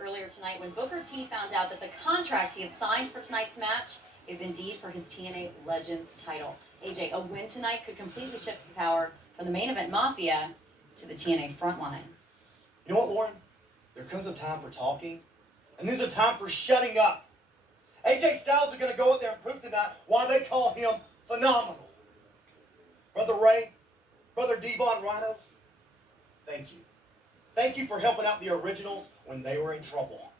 Earlier tonight when Booker T found out that the contract he had signed for tonight's match is indeed for his TNA Legends title. AJ, a win tonight could completely shift the power from the main event Mafia to the TNA frontline. You know what, Lauren? There comes a time for talking, and there's a time for shutting up. AJ Styles is going to go out there and prove tonight why they call him phenomenal. Brother Ray, Brother Devon Rhino, thank you. Thank you for helping out the originals when they were in trouble.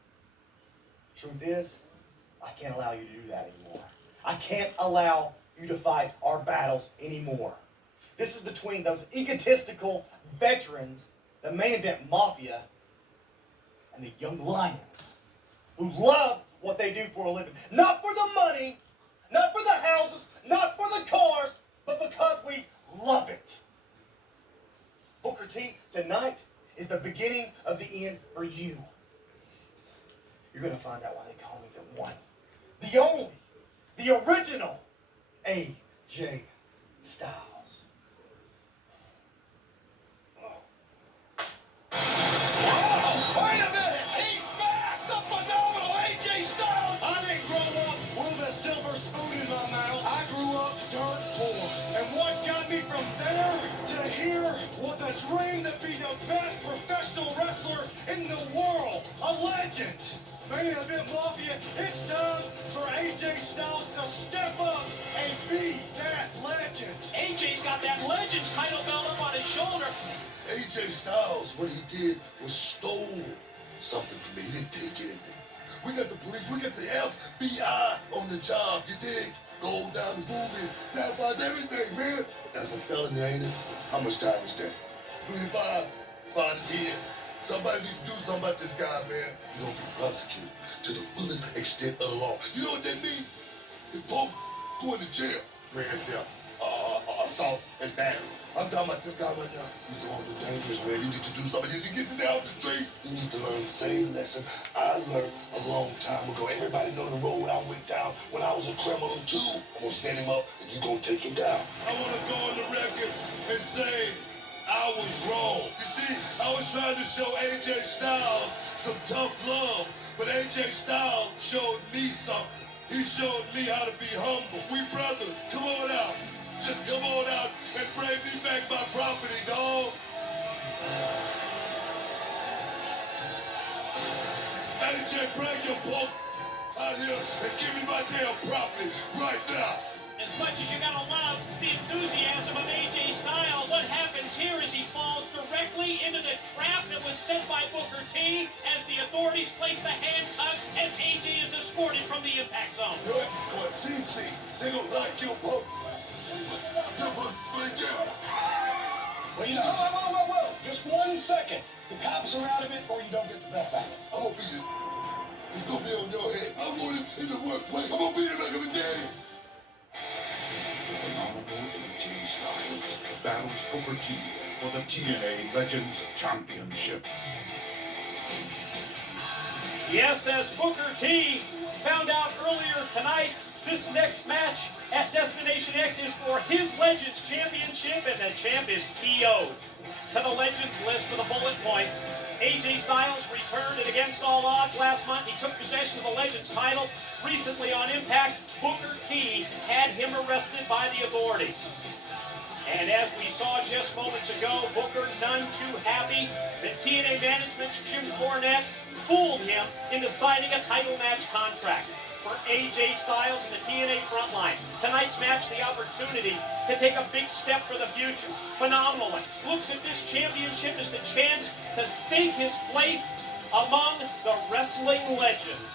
Truth is, I can't allow you to do that anymore. I can't allow you to fight our battles anymore. This is between those egotistical veterans, the main event Mafia, and the young lions who love what they do for a living. Not for the money, not for the houses, not for the cars, but because we love it. Booker T, tonight is the beginning of the end for you. You're going to find out why they call me the one, the only, the original AJ Styles. Wait a minute! He's back! The phenomenal AJ Styles! I didn't grow up with a silver spoon in my mouth. I grew up dirt poor. And what got me from there to here was a dream to be the best professional wrestler in the world. A legend. Main event Mafia, it's time for AJ Styles to step up and be that legend. AJ's got that Legends title belt up on his shoulder. AJ Styles, what he did was stole something from me. He didn't take anything. We got the police, we got the FBI on the job, you dig? Gold, diamonds, rubies, sapphires, everything, man. That's a felony, ain't it? How much time is that? 3 to 5, 5 to 10. Somebody needs to do something about this guy, man. You're gonna be prosecuted to the fullest extent of the law. You know what that means? If Pope going to jail, grand theft, assault, and battery. I'm talking about this guy right now. He's on the dangerous, man. You need to do something. You need to get this out of the street. You need to learn the same lesson I learned a long time ago. Everybody know the road I went down when I was a criminal, too. I'm gonna set him up, and you gonna take him down. I wanna go on the record and say I was wrong. You see, I was trying to show AJ Styles some tough love, but AJ Styles showed me something. He showed me how to be humble. We brothers, come on out. Just come on out and bring me back my property, dog. AJ, bring your punk out here and give me my damn property right now. As much as you gotta love the enthusiasm of AJ Styles, what happens here is he falls directly into the trap that was set by Booker T as the authorities place the handcuffs as AJ is escorted from the impact zone. Good, see, they gonna like your punk. Well, you know, whoa. Just 1 second. The cops are out of it or you don't get the belt back. I'm gonna beat this. It's gonna be on your head. I'm going in the worst way. I'm gonna beat him like I'm a daddy. The phenomenal AJ Styles battles Booker T for the TNA Legends Championship. Yes, as Booker T found out earlier tonight, this next match at Destination X is for his Legends Championship, and the champ is PO'd. To the Legends list for the bullet points, AJ Styles returned and against all odds last month. He took possession of the Legends title. Recently on Impact, Booker T had him arrested by the authorities. And as we saw just moments ago, Booker none too happy that TNA management's Jim Cornette fooled him into signing a title match contract for AJ Styles and the TNA frontline. Tonight's match, the opportunity to take a big step for the future. Phenomenally. Looks at this championship as the chance to stake his place among the wrestling legends.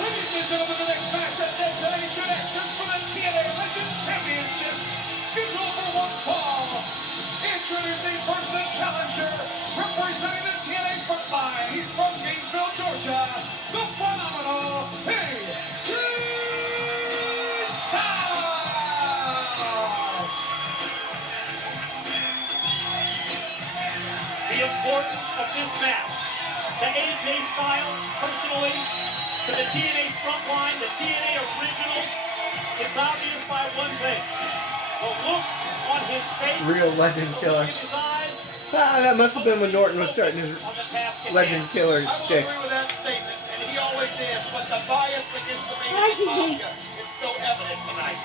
Ladies and gentlemen, the next match at Destination X is for the TNA Legends Championship. Scheduled for one fall. Introducing first the challenger, representing the TNA frontline. He's from Gainesville, Georgia. The phenomenal AJ Styles. The importance of this match to AJ Styles personally, to the TNA frontline, the TNA originals, it's obvious by one thing. The look on his face. Real legend the killer. look in his eyes, Ah, that must have been when Norton was starting his on the task at legend hand. killer I will stick. agree with that statement, and he always is, but the bias against the main event mafia is so evident tonight.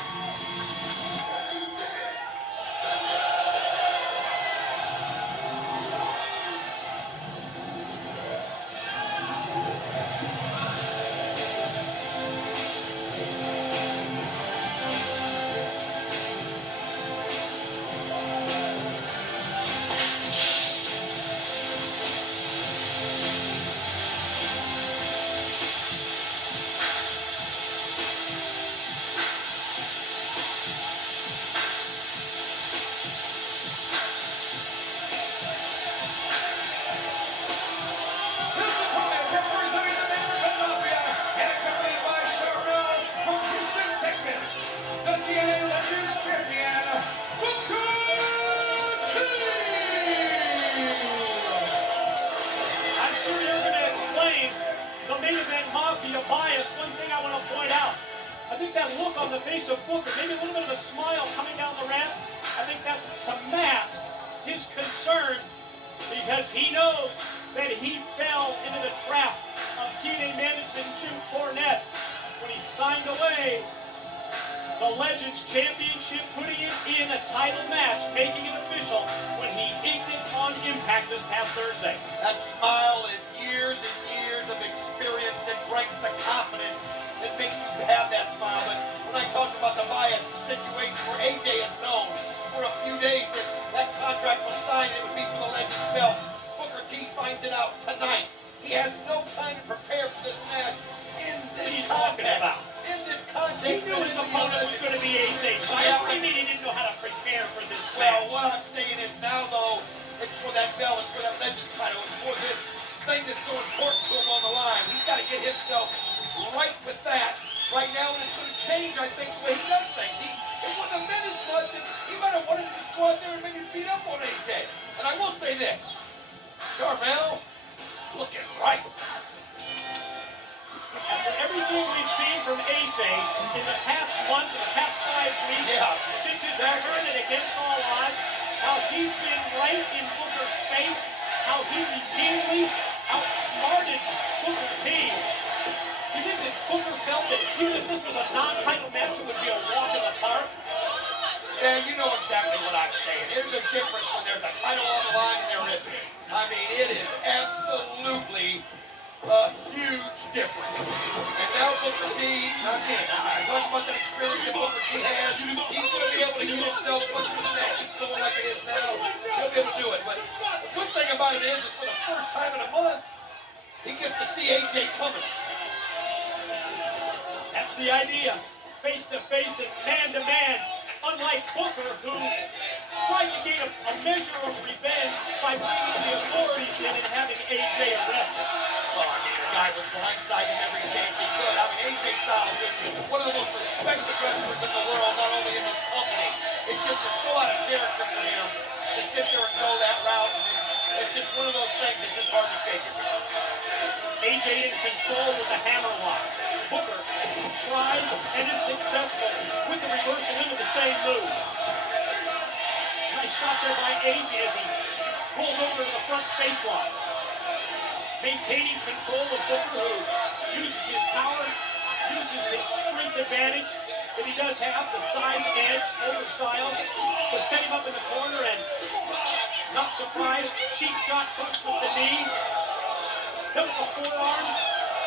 The TNA Legends Champion, Booker T! I'm sure you're going to explain the main event mafia bias. One thing I want to point out, I think that look on the face of Booker, maybe a little bit of a smile coming down the ramp, I think that's to mask his concern because he knows that he fell into the trap of TNA management Jim Cornette when he signed away the Legends Championship, putting it in a title match, making it official when he inked it on Impact this past Thursday. That smile is years and years of experience that brings the confidence that makes you have that smile. But when I talk about the bias, the situation where AJ has known for a few days that that contract was signed, it would be for the Legends belt. Booker T finds it out tonight. He has no time to prepare for this match in What are this you talking context. about? In this context. He knew his opponent was going to be AJ Styles. What do you mean he didn't know how to prepare for this Well, match? what I'm saying is now, though, it's for that belt, it's for that Legends title, it's for this thing that's so important to him on the line. He's got to get himself right with that right now, and it's going to change, I think, the way he does things. It wouldn't have meant as much if he might have wanted to just go out there and maybe beat up on AJ. And I will say this, Carmel, looking right. After everything we've seen from AJ in the past month, in the past 5 weeks, Yeah, since his exactly. return and against all odds, how he's been right in Booker's face, how he repeatedly outsmarted Booker T. You think that Booker felt that even if this was a non-title match, it would be a walk in the park? Yeah, you know exactly what I'm saying. There's a difference when there's a title on the line and there isn't. I mean, it is absolutely a huge difference. And now Booker T, again, I talk about that experience that Booker T has. He's going to be able to get himself once this match is going like it is now. He'll be able to do it. But the good thing about it is for the first time in a month, he gets to see AJ coming. That's the idea. Face to face and man to man. Unlike Booker, who tried to gain a measure of revenge by bringing the authorities in and having AJ arrested. Well, I mean, the guy was blindsiding every chance he could. I mean, AJ Styles is one of the most respected wrestlers in the world, not only in this company. It just was so out of character for him to sit there and go that route. It's just one of those things that's just hard to figure. AJ in control with the hammer lock. Booker tries and is successful with the reversal into the same move. Nice shot there by AJ as he pulls over to the front baseline. Maintaining control of Booker, who uses his power, uses his strength advantage that he does have, the size edge over Styles, to set him up in the corner and, not surprised, cheap shot first with the knee, hit with the forearm,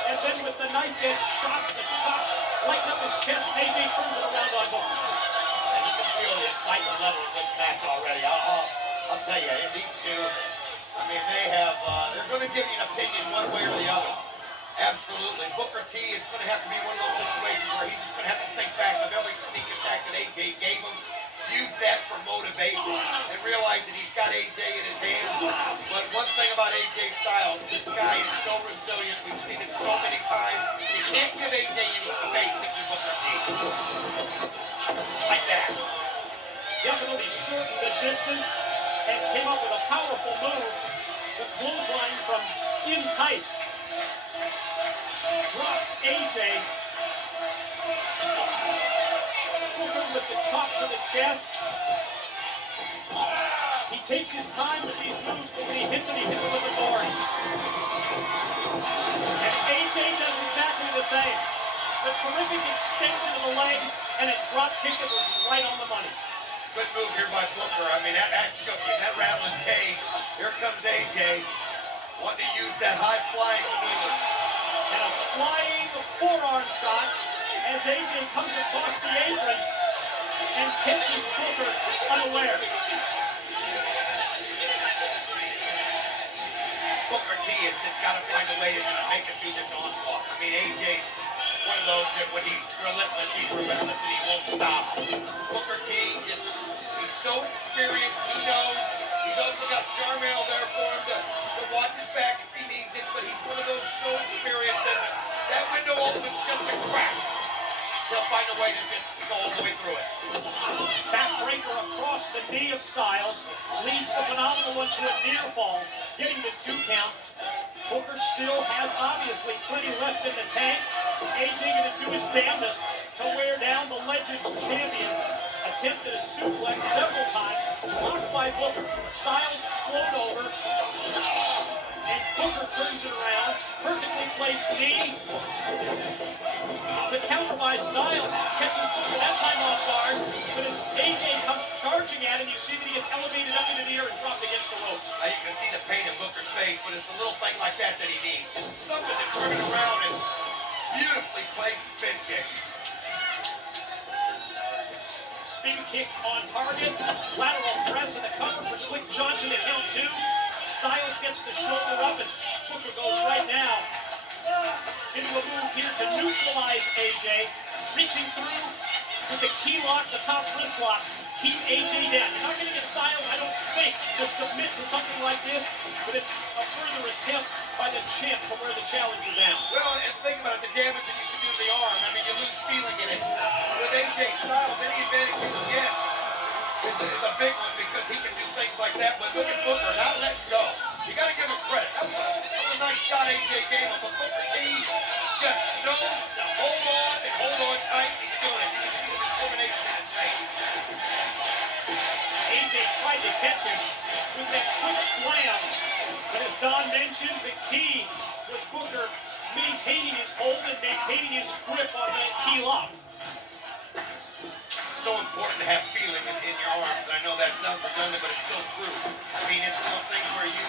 and then with the knife edge shots and chops, lighten up his chest, and AJ turns it around on Booker. And you can feel the excitement level of this match already. I'll tell you, these two, I mean, they're going to give you an opinion one way or the other. Absolutely. Booker T is going to have to be one of those situations where he's just going to have to think back of every sneak attack that AJ gave him, use that for motivation, and realize that he's got AJ in his hands. But one thing about AJ Styles, this guy is so resilient. We've seen it so many times. You can't give AJ any space if you're Booker T. Like that. Definitely shortened the distance and came up with a powerful move. The clothesline from in tight. Drops AJ. Booker with the chop to the chest. takes his time with these moves, but when he hits it with authority. And AJ does exactly the same. The terrific extension of the legs and a drop kick that was right on the money. Good move here by Booker. I mean, that shook him. That rattled his cage. Here comes AJ. Wanting to use that high-flying maneuver. And a flying forearm shot as AJ comes across the apron and catches Booker unaware. Booker T has just got to find a way to just make it through this onslaught. I mean, AJ's one of those that when he's relentless and he won't stop. Booker T he's so experienced, he knows. He's also got Charmel there for him to watch his back if he needs it, but he's one of those so experienced that window opens just a crack. He'll find a way to just go all the way through it. Backbreaker across the knee of Styles leads the Phenomenal One to a near fall, getting the 2 count. Booker still has obviously plenty left in the tank. AJ gonna do his damnedest to wear down the Legends champion. Attempted a suplex several times, blocked by Booker. Styles float over, and Booker turns it around. Perfectly placed knee. The counter by Styles catches Booker that time off guard, but as AJ comes charging at him, you see that he is elevated up into the air and dropped against the ropes. You can see the pain in Booker's face, but it's a little thing like that he needs. Just something to turn it around and beautifully placed spin kick. Spin kick on target, lateral press and the cover for Slick Johnson to count 2. Styles gets the shoulder up and Booker goes right now into a move here to neutralize AJ, reaching through with the key lock, the top wrist lock, keep AJ down. You're not going to get Styles, I don't think, to submit to something like this, but it's a further attempt by the champ to wear the challenger down. Well, and think about it, the damage that you can do to the arm. I mean, you lose feeling in it. With AJ Styles, any advantage you can get is a big one because he can do things like that. But look at Booker, not letting go. You got to give him credit. That was a nice shot AJ gave him, but Booker T just knows to hold on and hold on tight. He's doing it. You can see the determination in his face. AJ tried to catch him with that quick slam, but as Don mentioned, the key was Booker maintaining his hold and maintaining his grip on that key lock. So important to have feeling in your arms. I know that sounds redundant, but it's so true. I mean, it's one of those things where you,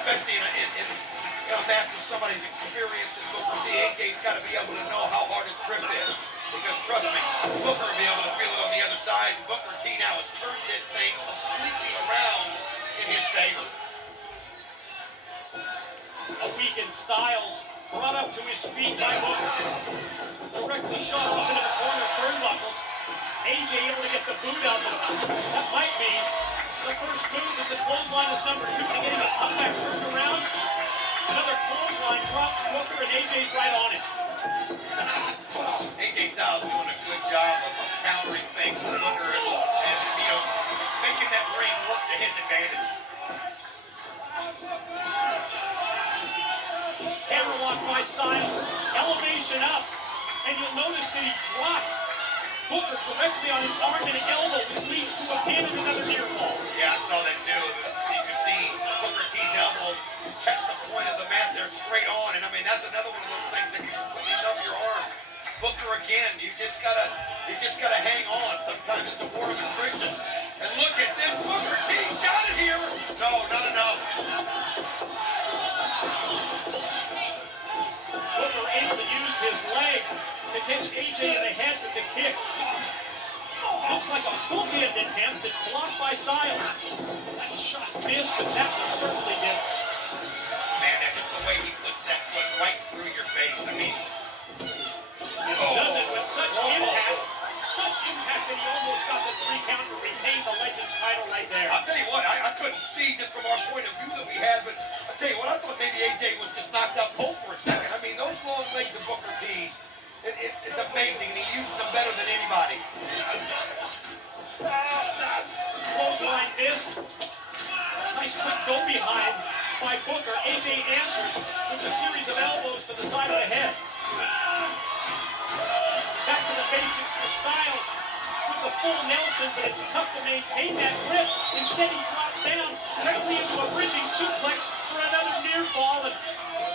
especially in a match with somebody's experience as Booker T, AJ's got to be able to know how hard his grip is. Because trust me, Booker will be able to feel it on the other side, and Booker T now has turned this thing completely around in his favor. A weakened Styles brought up to his feet by Booker. Directly shot up into the corner turnbuckles. AJ able to get the boot out of him. That might be the first move as the clothesline is number 2 to get him a comeback turned around. Another clothesline drops Booker and AJ's right on it. AJ Styles doing a good job of countering things with Booker and making that ring work to his advantage. Hammerlock by Styles. Elevation up. And you'll notice that he dropped Booker directly on his arm and elbow, which leads to again another near fall. Yeah, I saw that too. You can see Booker T's elbow catch the point of the mat there straight on, and I mean that's another one of those things that can completely numb your arm. Booker again, you just gotta hang on. Sometimes it's a war of attrition. And look at this, Booker T's got it here. No, not enough. Booker able to use his leg to catch AJ in the head with the kick. Looks like a bookend attempt that's blocked by Styles. That shot missed, but that one certainly missed. Man, that's just the way he puts that foot right through your face. I mean, Does it with such impact that he almost got the 3 count to retain the Legends title right there. I'll tell you what, I couldn't see just from our point of view that we had, but I'll tell you what, I thought maybe AJ was just knocked out cold for a second. I mean, those long legs of Booker T, it's amazing, and he uses them better than anybody. Clothesline missed. Nice quick go behind by Booker. AJ answers with a series of elbows to the side of the head. Back to the basics for Styles. with the full Nelson, but it's tough to maintain that grip. Instead, he drops down directly into a bridging suplex for another near fall. And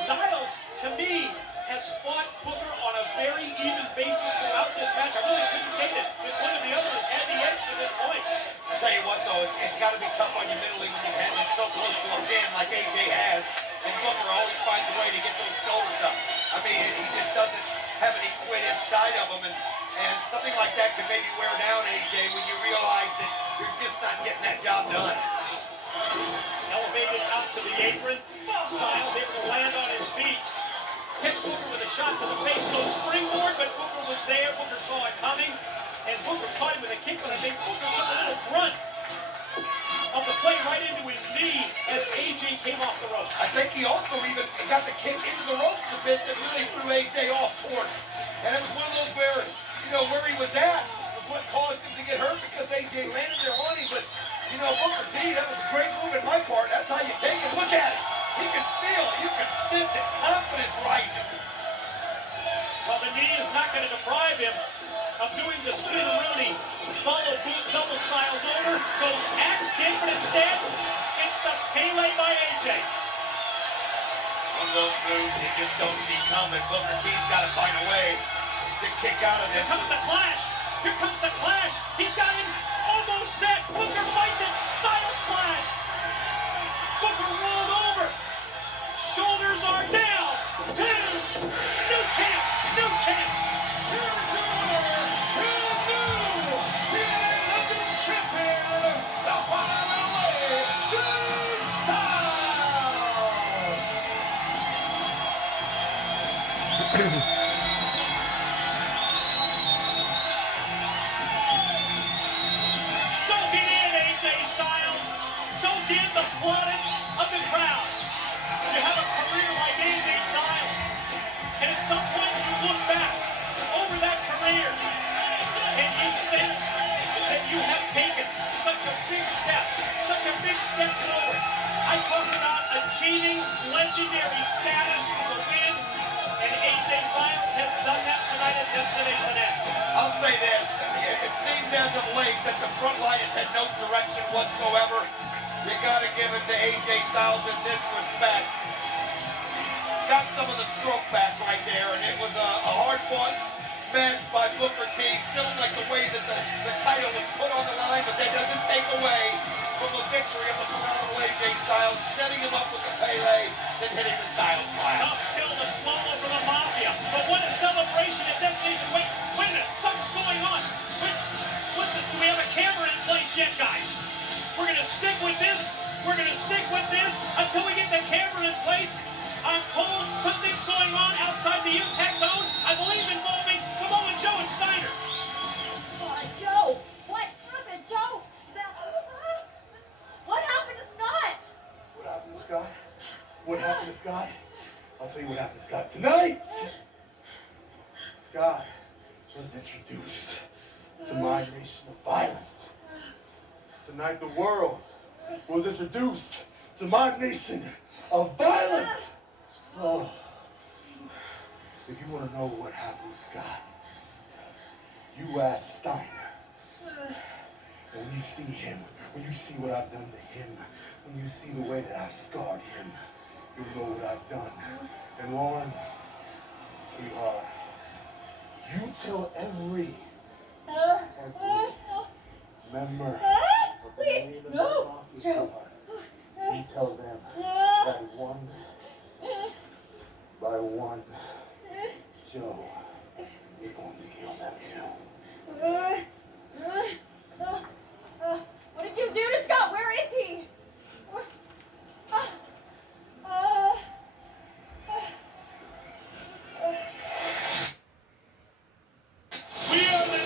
Styles, to me, has fought Booker on a very even basis throughout this match. I really couldn't say that one or the other has had the edge to this point. I'll tell you what, though, it's got to be tough on you mentally when you've had it so close to a pin like AJ has, and Booker always finds a way to get those shoulders up. I mean, he just doesn't have any quit inside of him, and something like that can maybe wear down AJ when you realize that you're just not getting that job done. Elevated out to the apron. Styles able to land on his feet. Hits Booker with a shot to the face. Goes springboard, but Booker was there. Booker saw it coming. And Booker caught him with a kick, but I think Booker took a little brunt of the play right into his knee as AJ came off the ropes. I think he also even got the kick into the ropes a bit that really threw AJ off course. And it was one of those where, where he was at was what caused him to get hurt because AJ landed there on him. But, Booker T, that was a great move in my part. That's how you take it. Look at it. He can feel it. You can sense it. Confidence rising. Well, the knee is not going to deprive him of doing the spin Rooney. Follow boot double Styles over. Goes axe kick, but instead, it's the Pele by AJ. One of those moves you just don't see coming. Booker T's got to find a way to kick out of Here this. comes the clash. Here comes the clash. He's got him almost set. Booker fights it. Styles clash. Booker rolled over. Shoulders are down. Two. New champ. New champ. Here's your winner, your new TNA Legends Champion, the final way to Styles. Soak it in, AJ Styles. Soak in the plaudits of the crowd. You have a career like AJ Styles. And at some point you look back over that career and you sense that you have taken such a big step forward. I talk about achieving legendary status for the win, and AJ Styles has done that tonight at Destination X. I'll say this. It seems as of late that the front line has had no direction whatsoever. You got to give it to AJ Styles in this respect. Got some of the stroke back right there, and it was a hard-fought match by Booker T. Still like the way that the title was put on the line, but that doesn't take away from the victory of the phenomenal AJ Styles, setting him up with the Pele, then hitting the Styles clash. Tough pill to swallow for the Mafia, but what a celebration at Destination. Wait a minute, something's going on. Wait, listen, do we have a camera in place yet, guys? We're gonna stick with this. We're gonna stick with this until we get the camera in place. I'm told something's going on outside the impact zone. I believe involving Samoa Joe and Steiner. Joe, what happened, Joe? What happened to Scott? What happened to Scott? What happened to Scott? I'll tell you what happened to Scott tonight. Scott was introduced to my nation of violence. Tonight the world was introduced to my nation of violence. Oh, if you want to know what happened to Scott, you ask Steiner. And when you see him, when you see what I've done to him, when you see the way that I've scarred him, you'll know what I've done. And Lauren, sweetheart, you tell every member of the Main Event Mafia squad, you tell them that one by one, Joe is going to get